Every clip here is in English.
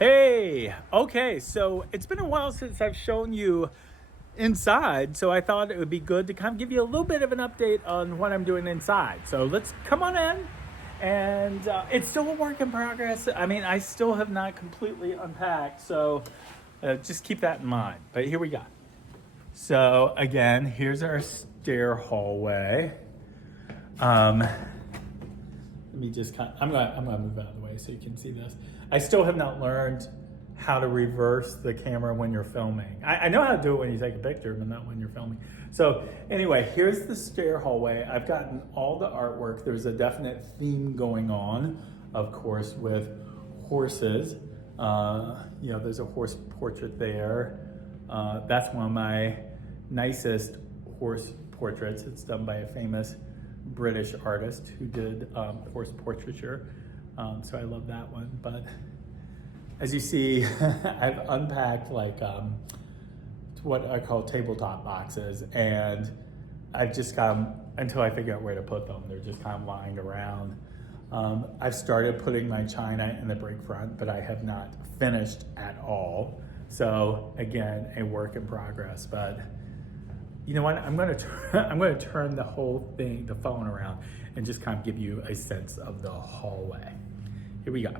Hey, okay, so it's been a while since I've shown you inside, so I thought it would be good to kind of give you a little bit of an update on what I'm doing inside. So let's come on in, and it's still a work in progress. I mean, I still have not completely unpacked, so just keep that in mind. But here we go. So again, here's our stair hallway. Let me just I'm gonna move out of the way so you can see this. I still have not learned how to reverse the camera when you're filming. I know how to do it when you take a picture, but not when you're filming. So anyway, here's the stair hallway. I've gotten all the artwork. There's a definite theme going on, of course, with horses. There's a horse portrait there. That's one of my nicest horse portraits. It's done by a famous British artist who did horse portraiture. So I love that one. But as you see, I've unpacked what I call tabletop boxes, and I've just got them until I figure out where to put them. They're just kind of lying around. I've started putting my china in the break front, but I have not finished at all. So again, a work in progress. But you know what? I'm going to turn the whole thing, the phone around, and just kind of give you a sense of the hallway. Here we go.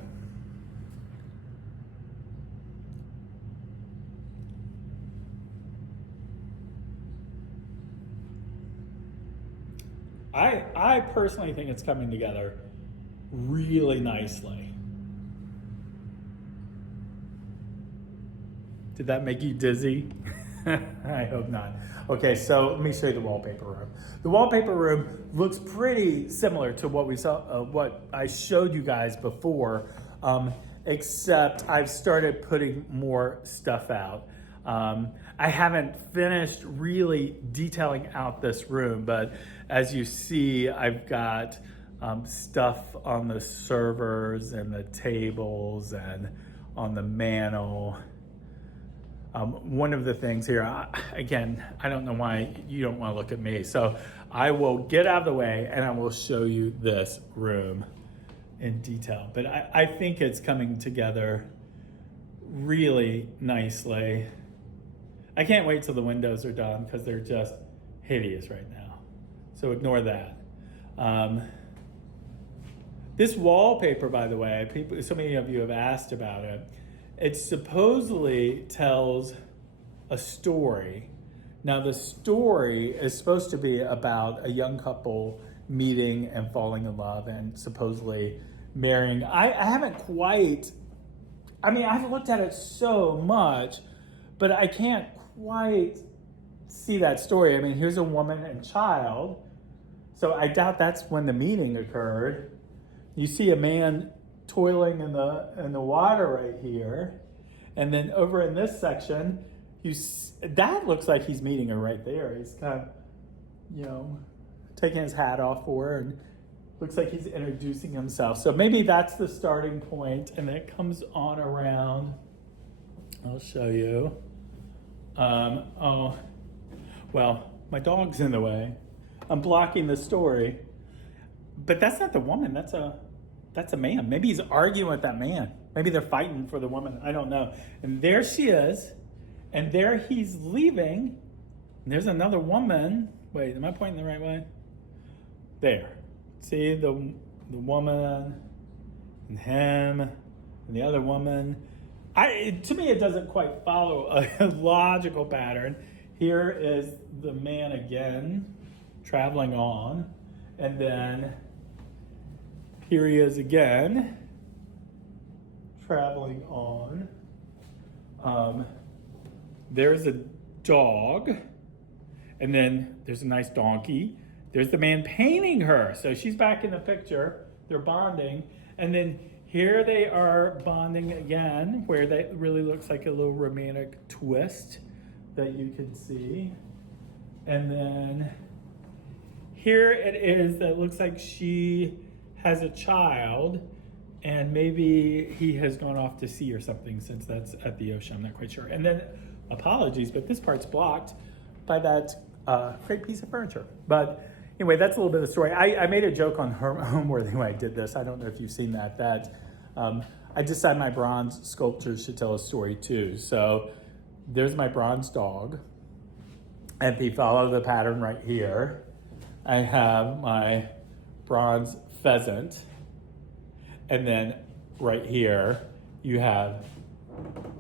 I personally think it's coming together really nicely. Did that make you dizzy? I hope not. Okay, so let me show you the wallpaper room. The wallpaper room looks pretty similar to what we saw, what I showed you guys before, except I've started putting more stuff out. I haven't finished really detailing out this room, but as you see, I've got stuff on the servers and the tables and on the mantle. One of the things here, again, I don't know why you don't want to look at me, so I will get out of the way and I will show you this room in detail. But I think it's coming together really nicely. I can't wait till the windows are done because they're just hideous right now. So ignore that. This wallpaper, by the way, so many of you have asked about it. It supposedly tells a story. Now the story is supposed to be about a young couple meeting and falling in love and supposedly marrying. I haven't quite, I've looked at it so much, but I can't quite see that story. I mean, here's a woman and child. So I doubt that's when the meeting occurred. You see a man toiling in the water right here, and then over in this section, that looks like he's meeting her right there. He's kind of, taking his hat off for her, and looks like he's introducing himself. So maybe that's the starting point, and then it comes on around. I'll show you. My dog's in the way. I'm blocking the story, but that's not the woman. That's a man. Maybe he's arguing with that man. Maybe they're fighting for the woman. I don't know. And there she is. And there he's leaving. And there's another woman. Wait, am I pointing the right way? There. See the woman and him and the other woman. To me, it doesn't quite follow a logical pattern. Here is the man again, traveling on. And then here he is again, traveling on. There's a dog, and then there's a nice donkey. There's the man painting her. So she's back in the picture. They're bonding. And then here they are bonding again, where that really looks like a little romantic twist that you can see. And then here it is that looks like she has a child, and maybe he has gone off to sea or something, since that's at the ocean. I'm not quite sure. And then, apologies, but this part's blocked by that great piece of furniture. But anyway, that's a little bit of the story. I made a joke on Homeworthy when I did this. I don't know if you've seen that I decided my bronze sculptures should tell a story too. So there's my bronze dog. And if you follow the pattern right here, I have my bronze pheasant. And then right here, you have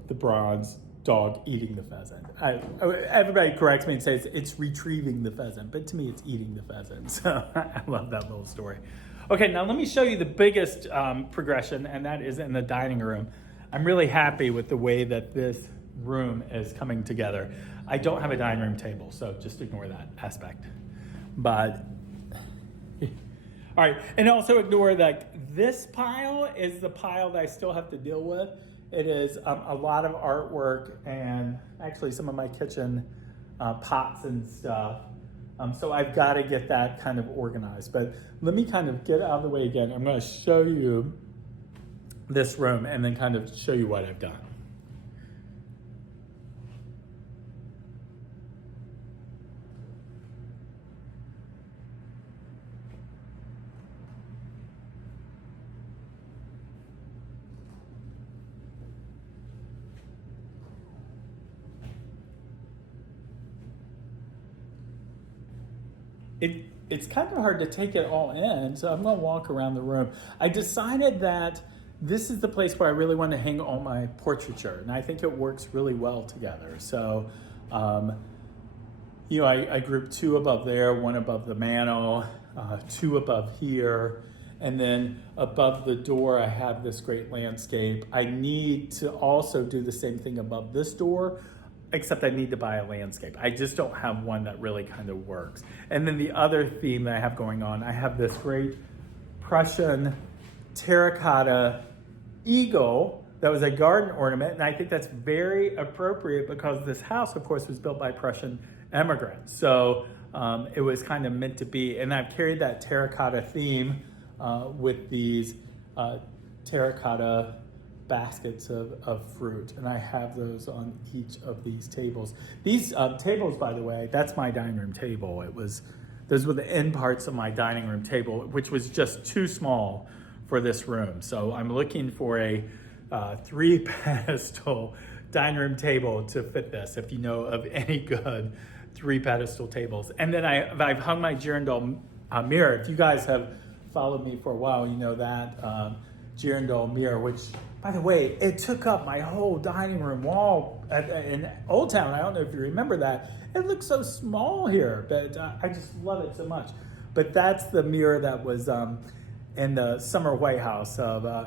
the bronze dog eating the pheasant. Everybody corrects me and says it's retrieving the pheasant, but to me it's eating the pheasant. So I love that little story. Okay, now let me show you the biggest progression, and that is in the dining room. I'm really happy with the way that this room is coming together. I don't have a dining room table, so just ignore that aspect. But, all right, and also ignore that this pile is the pile that I still have to deal with. It is a lot of artwork and actually some of my kitchen pots and stuff. So I've got to get that kind of organized. But let me kind of get out of the way again. I'm going to show you this room and then kind of show you what I've done. It's kind of hard to take it all in, so I'm going to walk around the room. I decided that this is the place where I really want to hang all my portraiture, and I think it works really well together. So, I grouped 2 above there, 1 above the mantle, 2 above here, and then above the door I have this great landscape. I need to also do the same thing above this door, except I need to buy a landscape. I just don't have one that really kind of works. And then the other theme that I have going on, I have this great Prussian terracotta eagle that was a garden ornament, and I think that's very appropriate because this house, of course, was built by Prussian immigrants. So it was kind of meant to be, and I've carried that terracotta theme with these terracotta baskets of fruit, and I have those on each of these tables. These tables, by the way, that's my dining room table. Those were the end parts of my dining room table, which was just too small for this room. So I'm looking for a 3-pedestal dining room table to fit this, if you know of any good 3-pedestal tables. And then I've hung my Girandol mirror. If you guys have followed me for a while, you know that Girandol mirror, which, by the way, it took up my whole dining room wall in Old Town. I don't know if you remember that. It looks so small here, but I just love it so much. But that's the mirror that was in the summer White House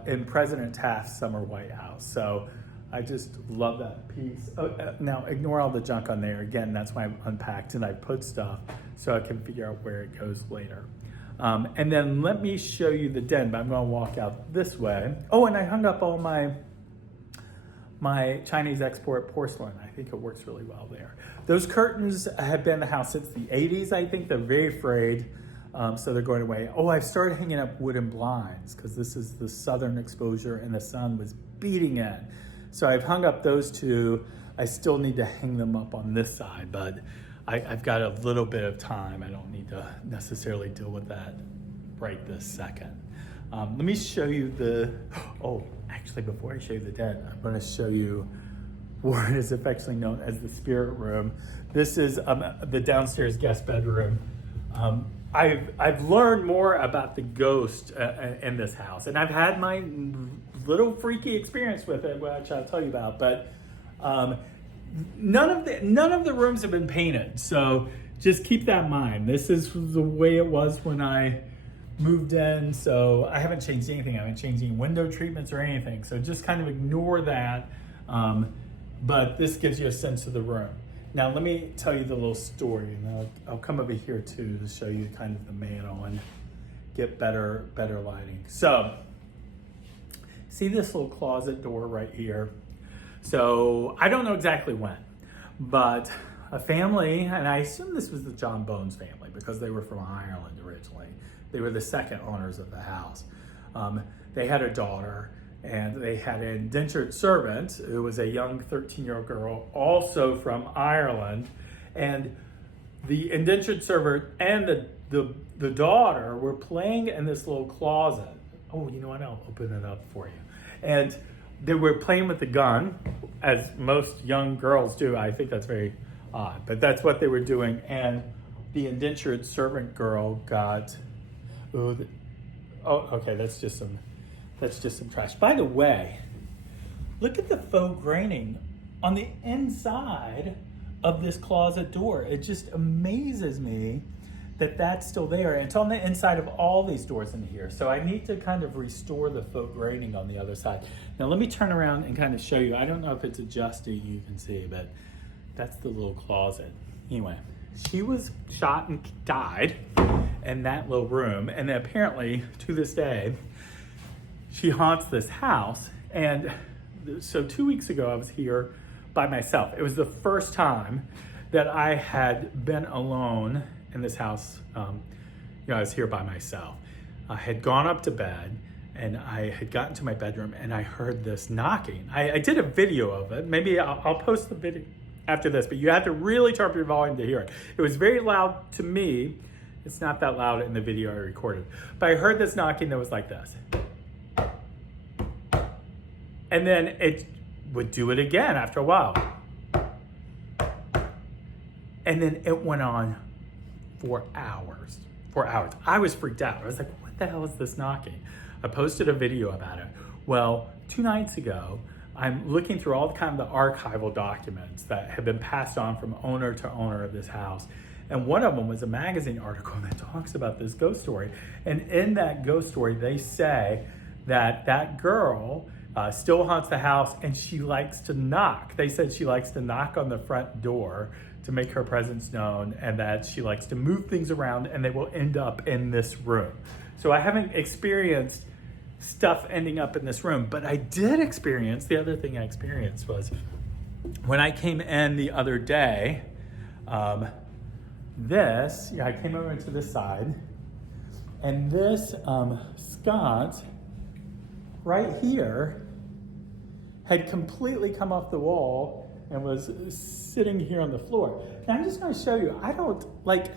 in President Taft's summer White House. So I just love that piece. Now ignore all the junk on there. Again, that's why I'm unpacked and I put stuff so I can figure out where it goes later. And then let me show you the den, but I'm going to walk out this way. Oh, and I hung up all my Chinese export porcelain. I think it works really well there. Those curtains have been in the house since the 80s, I think. They're very frayed, so they're going away. Oh, I've started hanging up wooden blinds because this is the southern exposure and the sun was beating in. So I've hung up those 2. I still need to hang them up on this side, but I've got a little bit of time. I don't need to necessarily deal with that right this second. Let me show you actually before I show you the den, I'm going to show you what is affectionately known as the spirit room. This is the downstairs guest bedroom. I've learned more about the ghost in this house, and I've had my little freaky experience with it, which I'll tell you about, but none of the rooms have been painted, so just keep that in mind. This is the way it was when I moved in, so I haven't changed anything. I haven't changed any window treatments or anything, so just kind of ignore that. But this gives you a sense of the room. Now let me tell you the little story, and I'll come over here too to show you kind of the mantle and get better lighting. So see this little closet door right here? So I don't know exactly when, but a family, and I assume this was the John Bones family because they were from Ireland originally. They were the second owners of the house. They had a daughter, and they had an indentured servant who was a young 13-year-old girl, also from Ireland. And the indentured servant and the daughter were playing in this little closet. Oh, you know what? I'll open it up for you. And they were playing with the gun, as most young girls do. I think that's very odd, but that's what they were doing. And the indentured servant girl got, okay, that's just some trash. By the way, look at the faux graining on the inside of this closet door. It just amazes me that that's still there. And it's on the inside of all these doors in here. So I need to kind of restore the faux graining on the other side. Now let me turn around and kind of show you. I don't know if it's adjusting, you can see, but that's the little closet. Anyway, she was shot and died in that little room. And then apparently, to this day, she haunts this house. And so 2 weeks ago, I was here by myself. It was the first time that I had been alone in this house. I was here by myself. I had gone up to bed and I had gotten to my bedroom and I heard this knocking. I did a video of it. Maybe I'll post the video after this, but you have to really turn up your volume to hear it. It was very loud to me. It's not that loud in the video I recorded. But I heard this knocking that was like this. And then it would do it again after a while. And then it went on for hours. I was freaked out. I was like, what the hell is this knocking? I posted a video about it. Well, 2 nights ago, I'm looking through all the archival documents that have been passed on from owner to owner of this house. And one of them was a magazine article that talks about this ghost story. And in that ghost story, they say that that girl still haunts the house and she likes to knock. They said she likes to knock on the front door to make her presence known, and that she likes to move things around and they will end up in this room. So I haven't experienced stuff ending up in this room, but I did experience, the other thing I experienced was when I came in the other day, I came over into this side, and this sconce right here had completely come off the wall and was sitting here on the floor. Now I'm just gonna show you, I don't, like,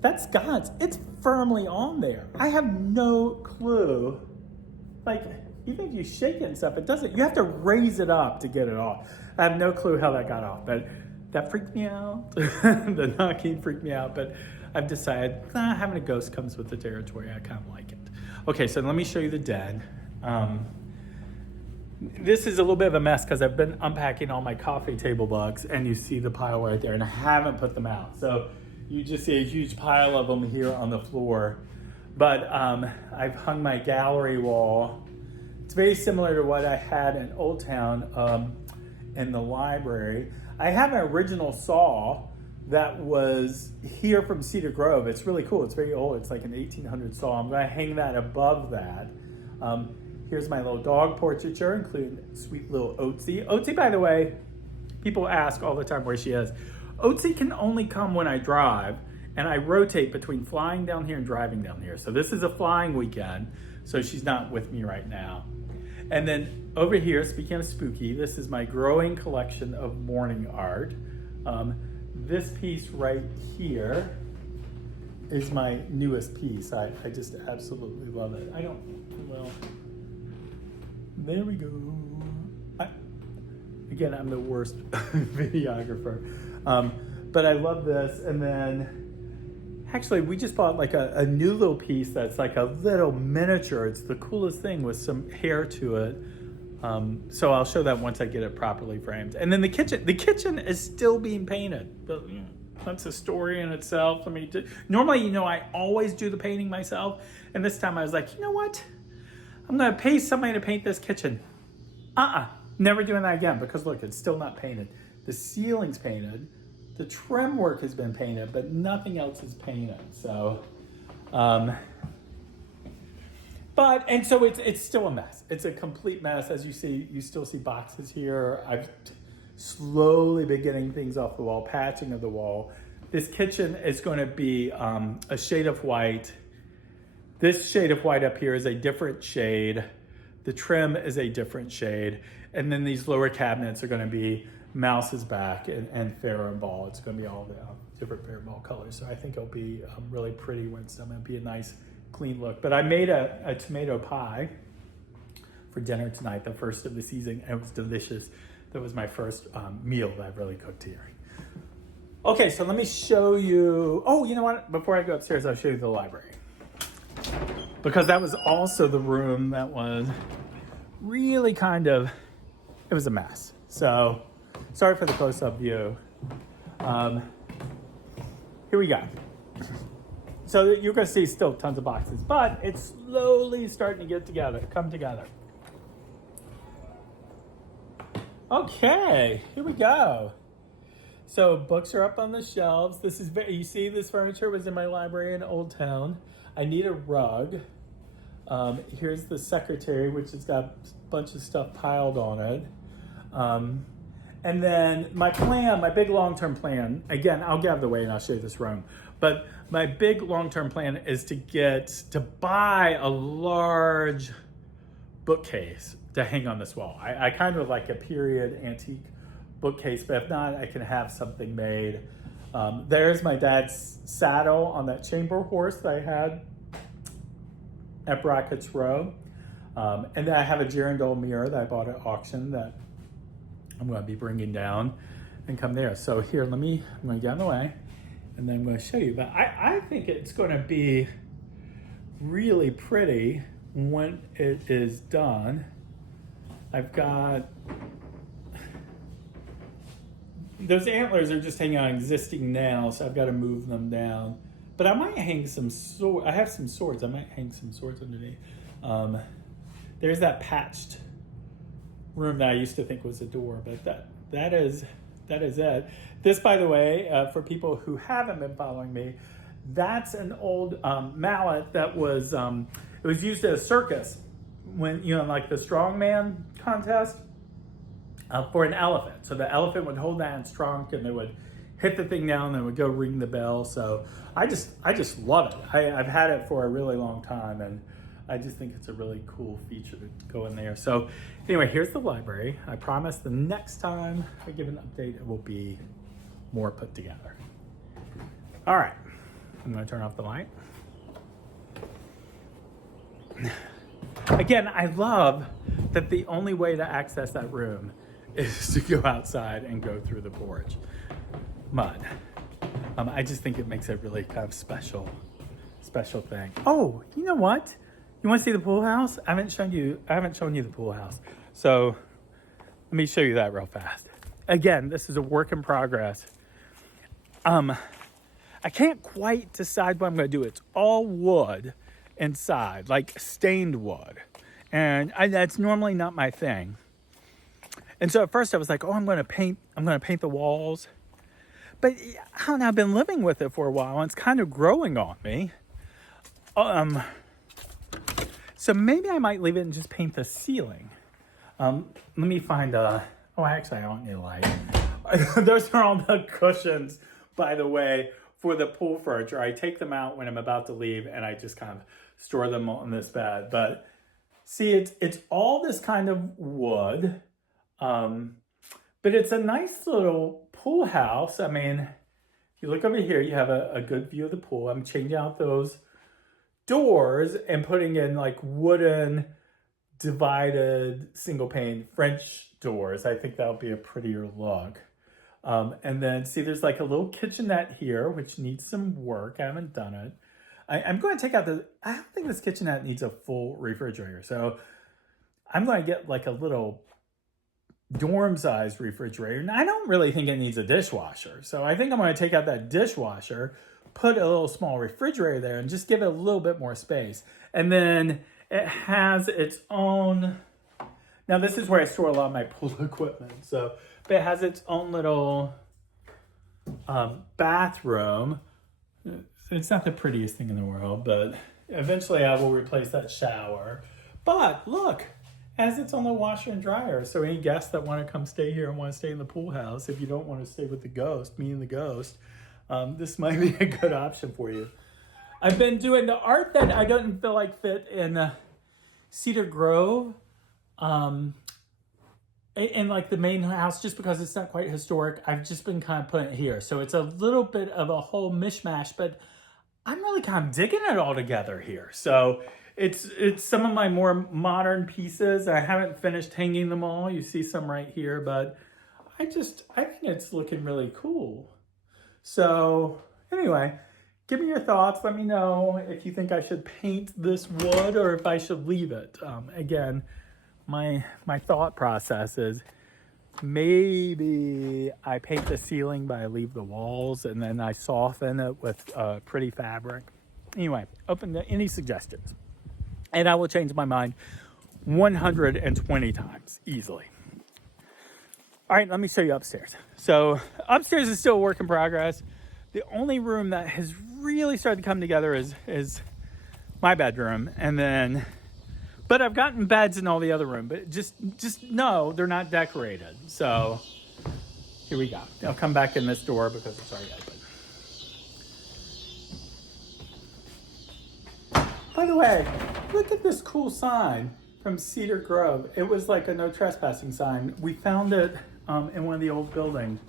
that sconce, it's firmly on there. I have no clue. Like, even if you shake it and stuff, it doesn't, you have to raise it up to get it off. I have no clue how that got off, but that freaked me out. The knocking freaked me out, but I've decided, having a ghost comes with the territory. I kind of like it. Okay, so let me show you the den. This is a little bit of a mess because I've been unpacking all my coffee table books, and you see the pile right there, and I haven't put them out. So you just see a huge pile of them here on the floor. But I've hung my gallery wall. It's very similar to what I had in Old Town in the library. I have an original saw that was here from Cedar Grove. It's really cool. It's very old. It's like an 1800 saw. I'm going to hang that above that. Here's my little dog portraiture, including sweet little Oatsy. Oatsy, by the way, people ask all the time where she is. Oatsy can only come when I drive, and I rotate between flying down here and driving down here. So this is a flying weekend, so she's not with me right now. And then over here, speaking of spooky, this is my growing collection of morning art. This piece right here is my newest piece. I just absolutely love it. There we go. Again, I'm the worst videographer. But I love this. And then, actually, we just bought like a new little piece that's like a little miniature. It's the coolest thing with some hair to it. So I'll show that once I get it properly framed. And then the kitchen is still being painted. But that's a story in itself. Normally, I always do the painting myself. And this time I was like, you know what? I'm gonna pay somebody to paint this kitchen. Never doing that again, because look, it's still not painted. The ceiling's painted, the trim work has been painted, but nothing else is painted. So, so it's still a mess. It's a complete mess. As you see, you still see boxes here. I've slowly been getting things off the wall, patching of the wall. This kitchen is going to be a shade of white. This shade of white up here is a different shade. The trim is a different shade. And then these lower cabinets are going to be Mouse's Back and Fair and Ball. It's going to be all the different Fair and Ball colors. So I think it'll be really pretty when it's done. It'll be a nice, clean look. But I made a tomato pie for dinner tonight, the first of the season. It was delicious. That was my first meal that I've really cooked here. Okay, so let me show you. Oh, you know what? Before I go upstairs, I'll show you the library. Because that was also the room that was really it was a mess. So, sorry for the close-up view. Here we go. So you're going to see still tons of boxes, but it's slowly starting to come together. Okay, here we go. So books are up on the shelves. You see this furniture was in my library in Old Town. I need a rug. Here's the secretary, which has got a bunch of stuff piled on it. And then my big long-term plan, again, I'll get out of the way and I'll show you this room. But my big long-term plan is to buy a large bookcase to hang on this wall. I kind of like a period antique bookcase, but if not, I can have something made. There's my dad's saddle on that chamber horse that I had at Brackett's Row. And then I have a Girandol mirror that I bought at auction that I'm going to be bringing down and come there. So here, I'm going to get out of the way and then I'm going to show you. But I think it's going to be really pretty when it is done. I've got, those antlers are just hanging on existing nails, so I've got to move them down. But I might hang some swords. I have some swords. I might hang some swords underneath. There's that patched room that I used to think was a door, but that is it. This, by the way, for people who haven't been following me, that's an old mallet that was it was used at a circus when like the strongman contest for an elephant. So the elephant would hold that in its trunk and they would hit the thing down and it would go ring the bell. So I just love it. I've had it for a really long time and I just think it's a really cool feature to go in there. So anyway, here's the library. I promise the next time I give an update, it will be more put together. All right, I'm gonna turn off the light. Again, I love that the only way to access that room is to go outside and go through the porch. Mud. I just think it makes it really kind of special thing. Oh, you know what? You want to see the pool house? I haven't shown you the pool house. So let me show you that real fast. Again, this is a work in progress. I can't quite decide what I'm going to do. It's all wood inside, like stained wood. And that's normally not my thing. And so at first I was like, oh, I'm going to paint the walls. But I don't know, I've been living with it for a while and it's kind of growing on me. So maybe I might leave it and just paint the ceiling. Let me find actually I don't need a light. Those are all the cushions, by the way, for the pool furniture. I take them out when I'm about to leave and I just kind of store them on this bed. But see, it's all this kind of wood, but it's a nice little pool house. I mean, if you look over here, you have a good view of the pool. I'm changing out those doors and putting in like wooden divided single pane French doors. I think that'll be a prettier look. And then see, there's like a little kitchenette here, which needs some work. I haven't done it. I'm going to take out I don't think this kitchenette needs a full refrigerator. So I'm going to get like a little dorm sized refrigerator. And I don't really think it needs a dishwasher. So I think I'm going to take out that dishwasher, put a little small refrigerator there and just give it a little bit more space. And then it has its own, now this is where I store a lot of my pool equipment. So, but it has its own little bathroom. It's not the prettiest thing in the world, but eventually I will replace that shower. But look, it has its own little washer and dryer. So any guests that want to come stay here and want to stay in the pool house, if you don't want to stay with the ghost, me and the ghost, this might be a good option for you. I've been doing the art that I don't feel like fit in Cedar Grove, in like the main house, just because it's not quite historic. I've just been kind of putting it here. So it's a little bit of a whole mishmash, but I'm really kind of digging it all together here. So it's some of my more modern pieces. I haven't finished hanging them all. You see some right here, but I think it's looking really cool. So anyway, give me your thoughts. Let me know if you think I should paint this wood or if I should leave it. Again, my thought process is maybe I paint the ceiling, but I leave the walls, and then I soften it with pretty fabric. Anyway, open to any suggestions. And I will change my mind 120 times easily. All right, let me show you upstairs. So upstairs is still a work in progress. The only room that has really started to come together is my bedroom. And then, but I've gotten beds in all the other rooms, but just know they're not decorated. So here we go. I'll come back in this door because it's already open. By the way, look at this cool sign from Cedar Grove. It was like a no trespassing sign. We found it in one of the old buildings.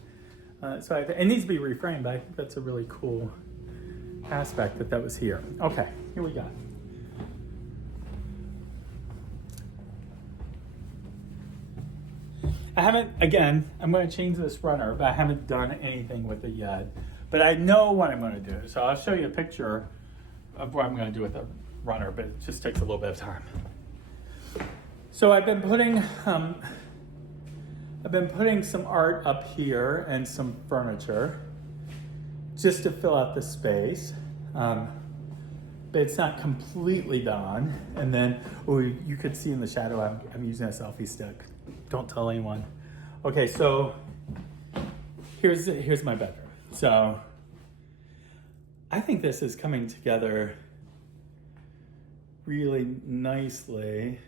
So it needs to be reframed, but I think that's a really cool aspect that was here. Okay, here we go. I haven't, again, I'm going to change this runner, but I haven't done anything with it yet. But I know what I'm going to do. So I'll show you a picture of what I'm going to do with the runner, but it just takes a little bit of time. So I've been putting some art up here and some furniture just to fill out the space. But it's not completely done. And then, you could see in the shadow, I'm using a selfie stick. Don't tell anyone. Okay, so here's my bedroom. So I think this is coming together really nicely.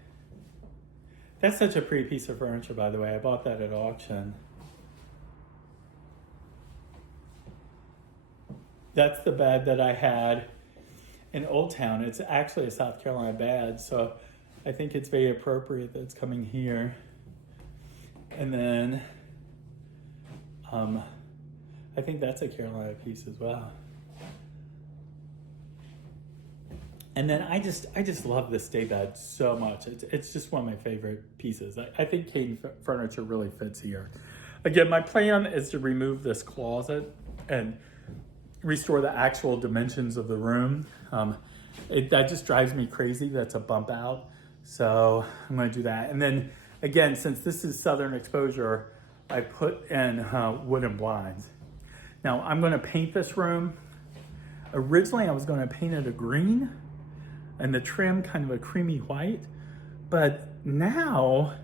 That's such a pretty piece of furniture, by the way. I bought that at auction. That's the bed that I had in Old Town. It's actually a South Carolina bed, so I think it's very appropriate that it's coming here. And then I think that's a Carolina piece as well. And then I just love this day bed so much. It's just one of my favorite pieces. I think Caden furniture really fits here. Again, my plan is to remove this closet and restore the actual dimensions of the room. That just drives me crazy. That's a bump out. So I'm going to do that. And then again, since this is southern exposure, I put in wooden blinds. Now I'm going to paint this room. Originally, I was going to paint it a green and the trim kind of a creamy white. But now,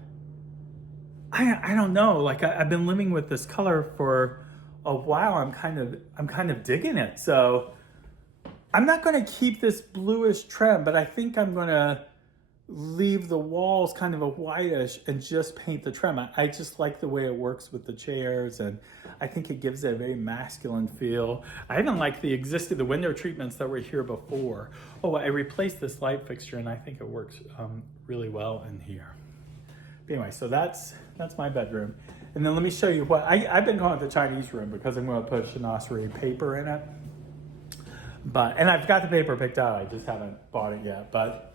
I don't know, like I've been living with this color for a while. I'm kind of digging it. So I'm not gonna keep this bluish trim, but I think I'm gonna leave the walls kind of a whitish and just paint the trim. I just like the way it works with the chairs, and I think it gives it a very masculine feel. I even like the window treatments that were here before. Oh, I replaced this light fixture and I think it works really well in here. But anyway, so that's my bedroom. And then let me show you what, I've been calling it the Chinese room because I'm gonna put chinoiserie paper in it. And I've got the paper picked out, I just haven't bought it yet. But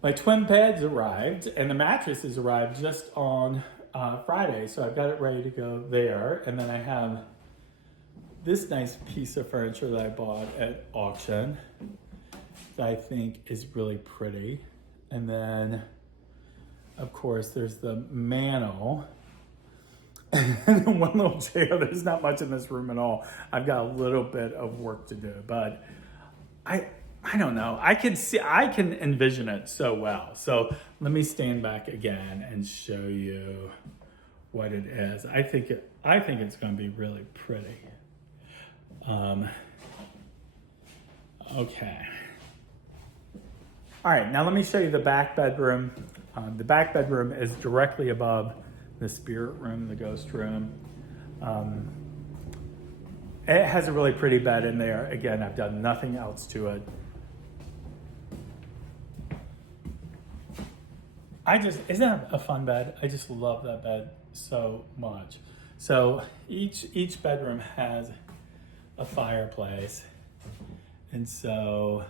my twin beds arrived and the mattresses arrived just on Friday, so I've got it ready to go there. And then I have this nice piece of furniture that I bought at auction that I think is really pretty. And then, of course, there's the mantel. And one little chair. There's not much in this room at all. I've got a little bit of work to do, but I don't know. I can envision it so well. So let me stand back again and show you what it is. I think it's going to be really pretty. Okay. All right, now let me show you the back bedroom. The back bedroom is directly above the spirit room, the ghost room. It has a really pretty bed in there. Again, I've done nothing else to it. Isn't that a fun bed? I just love that bed so much. So each bedroom has a fireplace. And so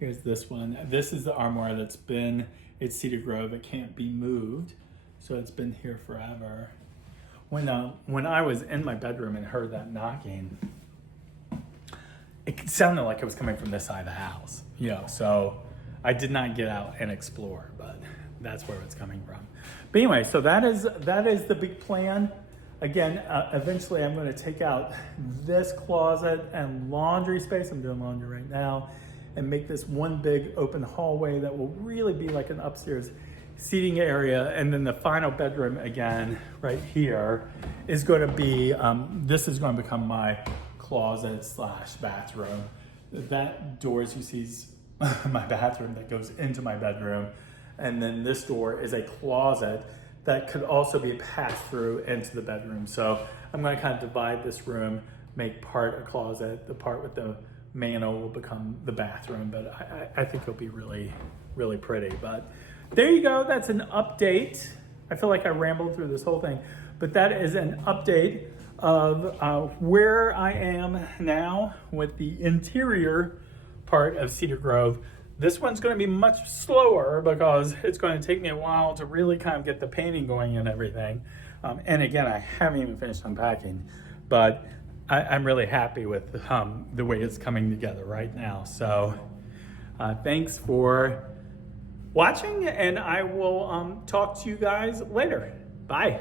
Here's this one. This is the armoire it's Cedar Grove. It can't be moved. So it's been here forever. When I was in my bedroom and heard that knocking, it sounded like it was coming from this side of the house. So I did not get out and explore, but that's where it's coming from. But anyway, so that is the big plan. Again, eventually I'm going to take out this closet and laundry space. I'm doing laundry right now, and make this one big open hallway that will really be like an upstairs seating area. And then the final bedroom, again, right here, is going to be, this is going to become my closet / bathroom. That door, as you see, is my bathroom that goes into my bedroom. And then this door is a closet that could also be a pass-through into the bedroom. So I'm going to kind of divide this room, make part a closet, the part with the mantle will become the bathroom, but I think it'll be really, really pretty. But there you go, that's an update. I feel like I rambled through this whole thing, but that is an update of where I am now with the interior part of Cedar Grove. This one's going to be much slower because it's going to take me a while to really kind of get the painting going and everything. And again, I haven't even finished unpacking, but I'm really happy with the way it's coming together right now. So thanks for watching, and I will talk to you guys later. Bye.